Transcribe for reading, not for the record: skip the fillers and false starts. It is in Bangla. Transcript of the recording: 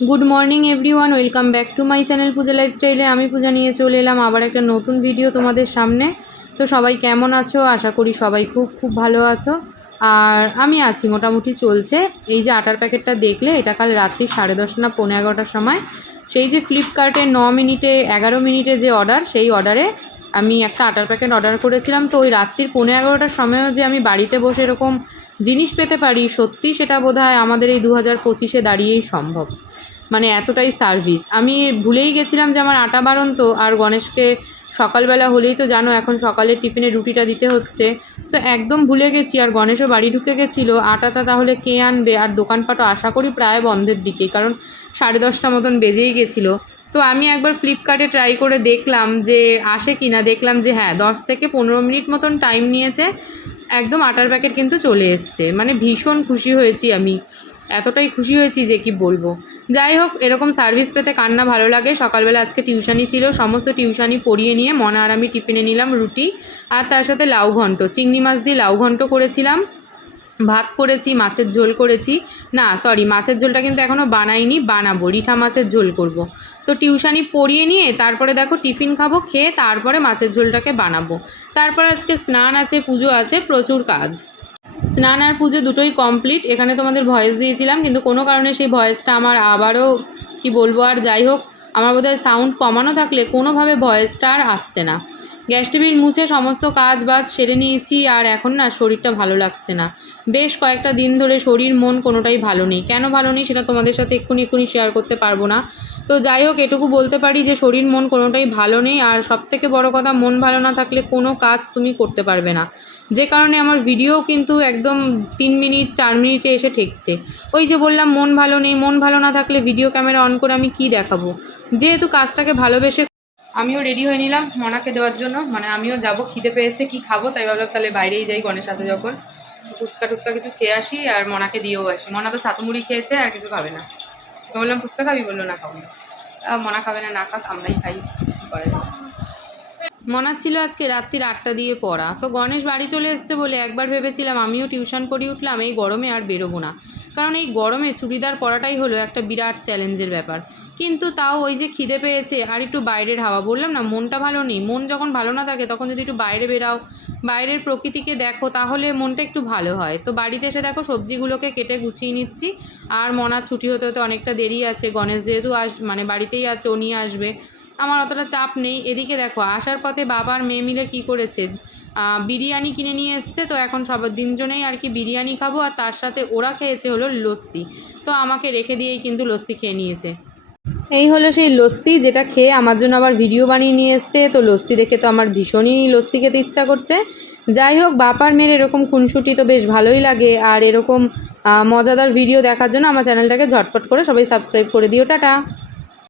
Good morning everyone welcome back to my channel Pooja लाइफस्टाइले आमी पूजा निये चले एलाम आबार एक नतून भिडियो तोमादेर सामने। तो सबाई केमन आछो? आशा करी सबाई खूब खूब भालो आछो और आमी आछि मोटामुटी चलछे। এই যে আটার প্যাকেটটা দেখলে এটা কাল রাত্রি 10:30 না 11:15টার সময় সেই যে ফ্লিপকার্টে 9 মিনিটে 11 মিনিটে যে অর্ডার সেই অর্ডারে আমি একটা আটার প্যাকেট অর্ডার করেছিলাম। তো ওই রাত্রির 11:15টার সময়ও যে আমি বাড়িতে বসে এরকম জিনিস পেতে পারি সত্যি সেটা বোধহয় আমাদের এই 2025-এ দাঁড়িয়েই সম্ভব। মানে এতটাই সার্ভিস। আমি ভুলেই গেছিলাম যে আমার আটা বাড়ন্ত আর গণেশকে সকালবেলা হলেই তো জানো এখন সকালের টিফিনে রুটিটা দিতে হচ্ছে, তো একদম ভুলে গেছি। আর গণেশও বাড়ি ঢুকে গেছিলো, আটাটা তাহলে কে আনবে? আর দোকানপাটও আশা করি প্রায় বন্ধের দিকে, কারণ 10:30 মতন বেজেই গেছিলো। তো আমি একবার ফ্লিপকার্টে ট্রাই করে দেখলাম যে আসে কি না, দেখলাম যে হ্যাঁ 10 থেকে 15 মিনিট মতন টাইম নিয়েছে, একদম আটার প্যাকেট কিন্তু চলে এসছে। মানে ভীষণ খুশি হয়েছি আমি, এতটাই খুশি হয়েছি যে কি বলবো। যাই হোক, এরকম সার্ভিস পেতে কার না ভালো লাগে। সকালবেলা আজকে টিউশানি ছিল, সমস্ত টিউশানি পড়িয়ে নিয়ে মনা আর আমি টিফিনে নিলাম রুটি আর তার সাথে লাউ ঘন্ট, চিংড়ি মাছ দিয়ে লাউ ঘন্ট করেছিলাম, ভাত করেছি, মাছের ঝোল করেছি। না সরি, মাছের ঝোলটা কিন্তু এখনও বানাইনি, বানাবো, রিঠা মাছের ঝোল করব। তো টিউশানি পড়িয়ে নিয়ে তারপরে দেখো টিফিন খাবো, খেয়ে তারপরে মাছের ঝোলটাকে বানাবো। তারপর আজকে স্নান আছে, পুজো আছে, প্রচুর কাজ। স্নান আর পুজো দুটোই কমপ্লিট। এখানে তোমাদের ভয়েস দিয়েছিলাম কিন্তু কোনো কারণে সেই ভয়েসটা আমার আবারও কি বলবো, আর যাই হোক আমার বোধহয় সাউন্ড কমানো থাকলে কোনোভাবে ভয়েসটা আর আসছে না। গ্যাস টেবিল মুছে সমস্ত কাজ বাজ সেরে নিয়েছি আর এখন না শরীরটা ভালো লাগছে না। বেশ কয়েকটা দিন ধরে শরীর মন কোনোটাই ভালো নেই। কেন ভালো নেই সেটা তোমাদের সাথে এক্ষুনি শেয়ার করতে পারবো না। তো যাই হোক এটুকু বলতে পারি যে শরীর মন কোনোটাই ভালো নেই। আর সবথেকে বড় কথা, মন ভালো না থাকলে কোনো কাজ তুমি করতে পারবে না। যে কারণে আমার ভিডিও কিন্তু একদম 3 মিনিট 4 মিনিটে এসে ঠেকছে। ওই যে বললাম মন ভালো নেই, মন ভালো না থাকলে ভিডিও ক্যামেরা অন করে আমি কি দেখাবো। যেহেতু কাজটাকে ভালোবেসে আমিও রেডি হয়ে নিলাম মনাকে দেওয়ার জন্য, মানে আমিও যাব, খিদে পেয়েছে, কি খাবো তাই ভাবলাম তাহলে বাইরেই যাই, গণেশ আছে যখন ফুচকা টুচকা কিছু খেয়ে আসি আর মনাকে দিয়েও আসি। মনা তো ছাতুমুড়ি খেয়েছে আর কিছু খাবে না। বললাম ফুচকা খাবি, বললো না খাবো না। মনা খাবে না, না খাক, আমরাই খাই করে। মনা ছিল আজকে রাত্রির 8টা দিয়ে পড়া। তো গণেশ বাড়ি চলে এসছে বলে একবার ভেবেছিলাম আমিও টিউশন পড়িয়ে উঠলাম, এই গরমে আর বেরোবো না, কারণ এই গরমে চুড়িদার পরাটাই হলো একটা বিরাট চ্যালেঞ্জের ব্যাপার। কিন্তু তাও ওই যে খিদে পেয়েছে আর একটু বাইরের হাওয়া, বললাম না মনটা ভালো নেই, মন যখন ভালো না থাকে তখন যদি একটু বাইরে বেরাও, বাইরের প্রকৃতিকে দেখো তাহলে মনটা একটু ভালো হয়। তো বাড়িতে এসে দেখো সবজিগুলোকে কেটে গুছিয়ে নিচ্ছি আর মনার ছুটি হতে হতে অনেকটা দেরি আছে। গণেশ যেহেতু মানে বাড়িতেই আছে, ও নিয়ে আসবে, আমার অতটা চাপ নেই। এদিকে দেখো আসার পথে বাবার মেয়ে মিলে কি করেছে, বিরিয়ানি কিনে নিয়ে এসছে। তো এখন সব দিনজনেই আর কি বিরিয়ানি খাবো, আর তার সাথে ওরা খেয়েছে হলো লস্যি। তো আমাকে রেখে দিয়েই কিন্তু লস্যি খেয়ে নিয়েছে। এই হলো সেই লস্যি যেটা খেয়ে আমার জন্য আবার ভিডিও বানিয়ে নিয়ে এসছে। তো লস্যি দেখে তো আমার ভীষণই লস্যি খেতে ইচ্ছা করছে। যাই হোক, বাপার মেয়ের এরকম খুনসুটি তো বেশ ভালোই লাগে, আর এরকম মজাদার ভিডিও দেখার জন্য আমার চ্যানেলটাকে ঝটপট করে সবাই সাবস্ক্রাইব করে দিও। টাটা।